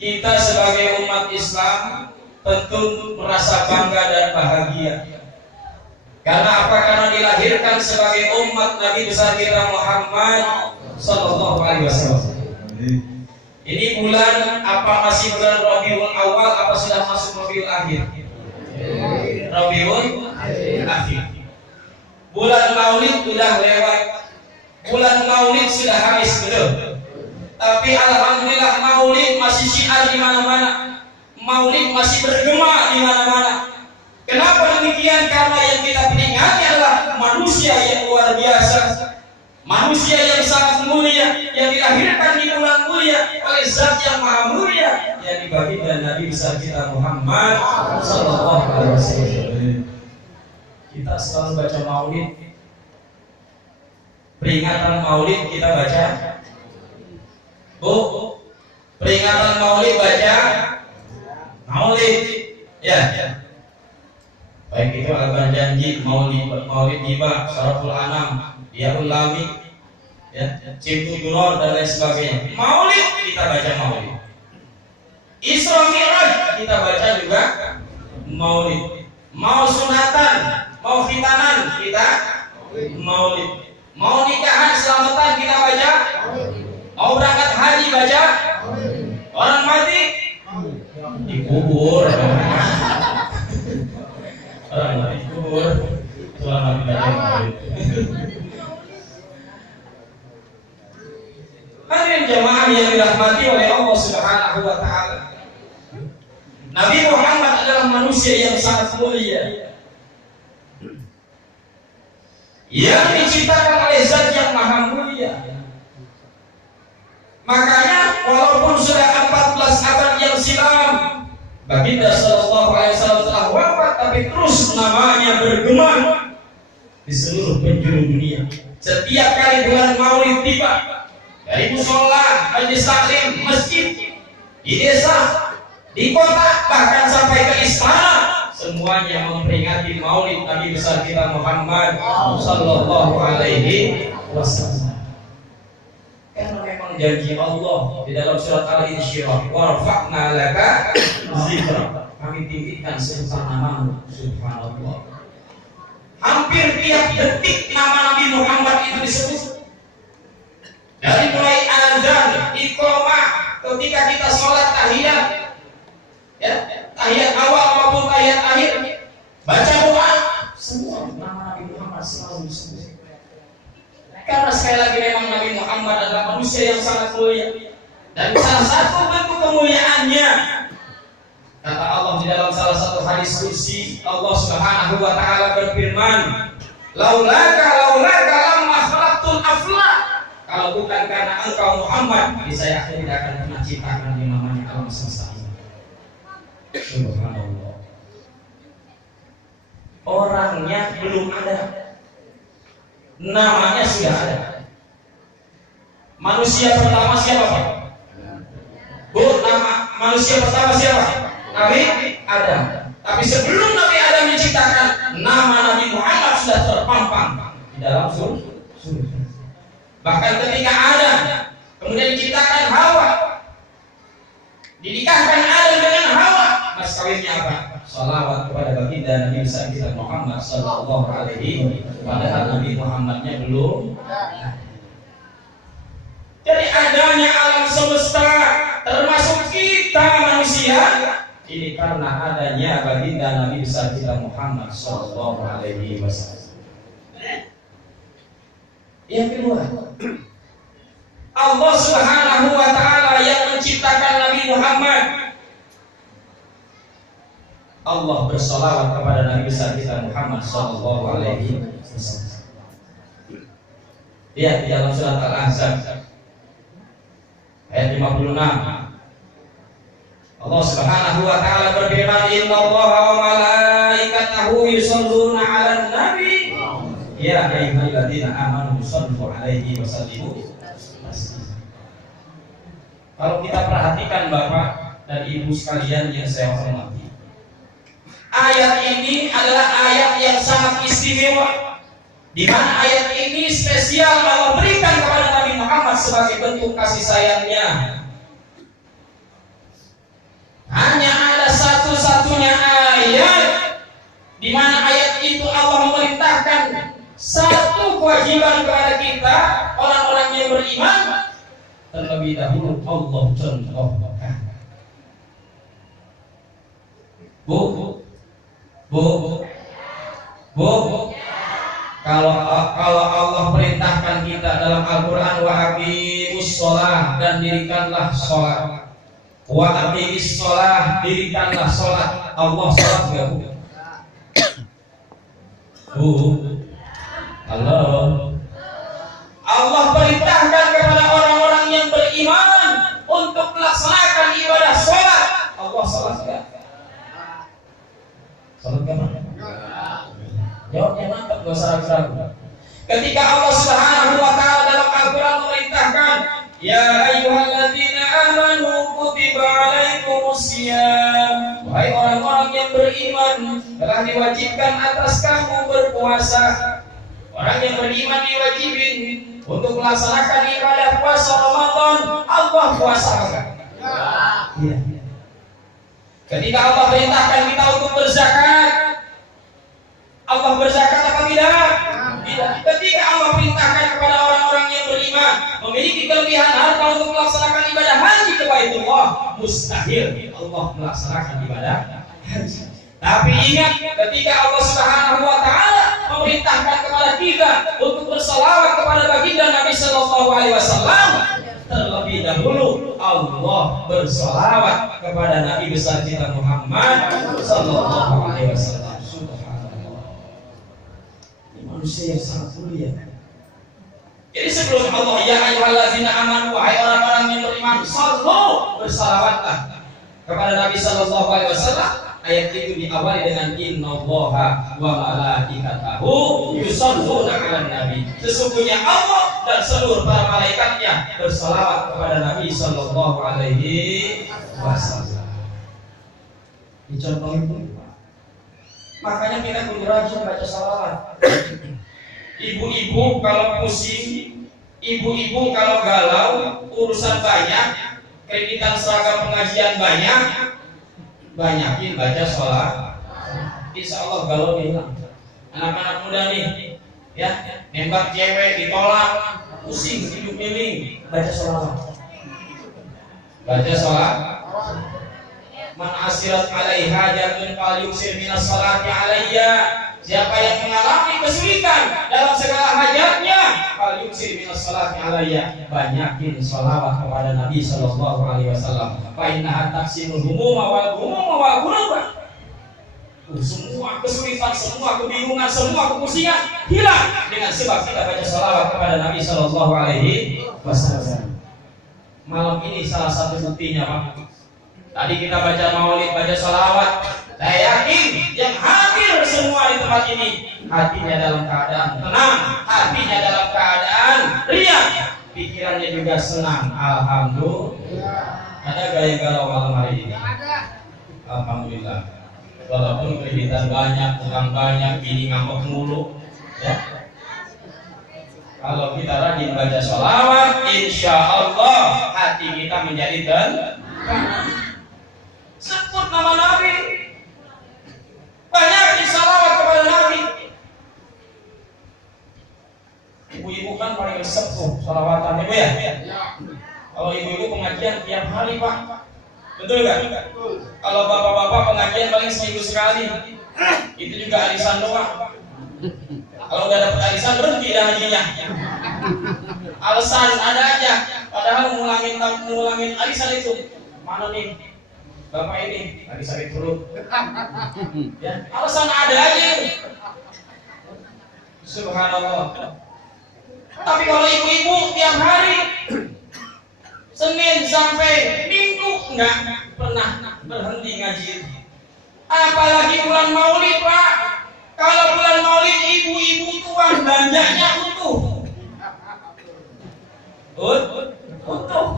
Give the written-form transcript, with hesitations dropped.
kita sebagai umat Islam tentu merasa bangga dan bahagia. Karena apa? Karena dilahirkan sebagai umat Nabi besar kita Muhammad Sallallahu Alaihi Wasallam. Ini bulan apa, masih bulan Rabiul Awal apa sudah masuk Rabiul Akhir? Rabiul Akhir. Bulan Maulid sudah lewat. Bulan Maulid sudah habis, betul. Tapi alhamdulillah Maulid masih syiar di mana-mana. Maulid masih bergema di mana-mana. Kenapa demikian? Karena yang kita peringati adalah manusia yang luar biasa, manusia yang sangat mulia, yang dilahirkan di bulan mulia oleh Zat yang Maha Mulia, yang dibagi dan Nabi besar kita Muhammad Sallallahu Alaihi Wasallam. Kita selalu baca Maulid, peringatan Maulid kita baca. Bu, peringatan Maulid baca Maulid, ya. Baik itu Al Janji, Maulid Tiba, Syaraful Anam, Yaul Lami, ya, Ciptu Duror dan lain sebagainya. Maulid kita baca Maulid. Isra Mi'raj kita baca juga Maulid. Mau sunatan, mau khitanan kita Maulid. Mau nikahan selamatan kita baca. Mau berangkat haji baca. Orang mati dikubur. Orang mati dikubur. Selamat baca Maulid. Hadirin jamaah yang dirahmati oleh Allah Subhanahu wa taala. Nabi Muhammad adalah manusia yang sangat mulia, yang diciptakan oleh Zat yang Maha Mulia. Makanya walaupun sudah 14 abad yang silam Baginda Sallallahu Alaihi Wasallam telah wafat, tapi terus namanya bergema di seluruh penjuru dunia. Setiap kali bulan Maulid tiba, dari musola, majelis taklim, masjid, di desa, di kota, bahkan sampai ke istana, semuanya memperingati Maulid Nabi besar kita Muhammad Sallallahu Alaihi Wasallam. Karena memang janji Allah di dalam surat Al-Insyirah, warfa'na laka zikra, kami tinggikan serta namamu. Subhanallah. Hampir tiap detik nama Nabi Muhammad itu disebut. Dari mulai azan, iqamah, ketika kita sholat tahiyat, ya, tahiyat awal maupun tahiyat akhir, baca doa, semua nama Nabi Muhammad selalu disebut. Karena sekali lagi memang Nabi Muhammad adalah manusia yang sangat mulia, dan salah satu bentuk kemuliaannya, kata Allah di dalam salah satu hadis kursi, Allah Subhanahu wa taala berfirman, laulaka lamma khalaqtul aflaq, kalau bukan karena engkau Muhammad, saya akhirnya tidak akan pernah ciptakan yang namanya alam semesta ini. Subhanallah. Orangnya belum ada, namanya sudah ada. Manusia pertama siapa, Pak? Bu, nama manusia pertama siapa? Nabi Adam. Tapi sebelum Nabi Adam diciptakan, nama Nabi Muhammad sudah terpampang di dalam surga. Bahkan ketika Adam kemudian diciptakan Hawa, dinikahkan Adam dengan Hawa, mas kawinnya apa? Salawat kepada baginda Nabi besar kita Muhammad Sallallahu Alaihi Wasallam. Padahal Nabi Muhammadnya belum. Jadi adanya alam semesta termasuk kita manusia ini karena adanya baginda Nabi besar kita Muhammad Sallallahu Alaihi Wasallam. Yang kedua, Allah Subhanahu wa taala yang menciptakan Nabi Muhammad. Allah bersalawat kepada Nabi besar kita Muhammad Sallallahu Alaihi Wasallam. Lihat di dalam surat Al-Ahzab ayat 56. Allah Subhanahu wa taala berfirman, "Innallaha wa malaikatahu yusholluna 'alan nabi." Ya ayyuhalladzina amanu shallu 'alaihi wa sallimu. Kalau kita perhatikan Bapak dan Ibu sekalian yang saya hormati, ayat ini adalah ayat yang sangat istimewa, di mana ayat ini spesial Allah berikan kepada Nabi Muhammad sebagai bentuk kasih sayangnya. kewajiban kepada kita orang-orang yang beriman, terlebih dahulu Allah contohkan. Bu, kalau Allah perintahkan kita dalam Al-Quran, wa aqimus sholah, dan dirikanlah sholat. Wa aqimis sholah, dirikanlah sholat. Allah sholat enggak, Bu? Halo. Allah perintahkan kepada orang-orang yang beriman untuk melaksanakan ibadah sholat. Allah sholat enggak? Sholat enggak? Jawabnya mantap, gak usah ragu-ragu. Ketika Allah Subhanahu wa ta'ala dalam Al-Quran memerintahkan, ya ayyuhalladzina amanu kutiba alaikumusiyam, wahai orang-orang yang beriman, telah diwajibkan atas kamu berpuasa. Orang yang beriman diwajibin untuk melaksanakan ibadah puasa Ramadan. Allah puasa enggak? Ya. Ketika Allah perintahkan kita untuk berzakat, Allah berzakat apa tidak? Tidak. Ketika Allah perintahkan kepada orang-orang yang beriman memiliki kelebihan harta untuk melaksanakan ibadah haji ke Baitullah, mustahil Allah melaksanakan ibadah haji. Tapi ingat, ketika Allah Subhanahu wa ta'ala memerintahkan kepada kita untuk bersalawat kepada baginda Nabi sallallahu alaihi wasallam, terlebih dahulu Allah bersalawat kepada Nabi besar kita Muhammad sallallahu alaihi wasallam. Manusia yang sangat mulia. Jadi sebelum Allah, ya ayyuhalladzina amanu, wahai orang-orang yang beriman, sallu, bersalawatlah kepada Nabi sallallahu alaihi wasallam. Ayat itu diawali dengan innallaha wa malaikatahu yusholluna 'alan nabi. Sesungguhnya Allah dan seluruh para malaikatnya bersalawat kepada Nabi sallallahu alaihi wasallam. Dicontohin pun. Makanya kita kudu rajin baca salawat. Ibu-ibu kalau pusing, ibu-ibu kalau galau, urusan banyak, kreditan seragam pengajian banyak, banyakin baca salawat. Insya Allah galau hilang. Anak-anak muda nih, ya, nembak cewek ditolak, pusing, hidup miling, baca salawat. Baca salawat. Man asirat alaiha jatun fal yuksir minas salati alayya. Siapa yang mengalami kesulitan dalam segala hajatnya, fal yuksir minas salati alayya, banyakin salawat kepada Nabi sallallahu alaihi wasallam. Fa innaha taqsimul humuma wal ghuraba. Semua kesulitan, semua kebingungan, semua kepusingan hilang dengan sebab kita baca salawat kepada Nabi sallallahu alaihi wasallam. Malam ini salah satu buktinya, Pak. Tadi kita baca maulid, baca salawat. Saya yakin yang hadir semua di tempat ini hatinya dalam keadaan tenang, hatinya dalam keadaan riang, pikirannya juga senang. Alhamdulillah. Ada gaya galau malam hari ini? Alhamdulillah. Walaupun kreditan banyak, utang banyak, bini ngambek mulu, ya. Kalau kita rajin baca salawat, insya Allah hati kita menjadi tenang. Sebut nama Nabi, banyak salawat kepada Nabi. Ibu-ibu kan paling sepuh salawatan, ibu ya? Kalau ibu-ibu pengajian tiap hari, Pak, betul nggak? Kalau bapak-bapak pengajian paling seminggu sekali, itu juga arisan doang. Kalau udah dapat arisan berhenti dah hajinya. Alasan ada aja, padahal ngulangin arisan itu. Mana nih? Bapak ini lagi sakit perut, ya, alasan ada aja. Subhanallah. Tapi kalau ibu-ibu tiap hari, Senin sampai Minggu nggak pernah berhenti ngaji. Apalagi bulan Maulid, Pak. Kalau bulan Maulid ibu-ibu tuang belanjanya utuh. Utuh.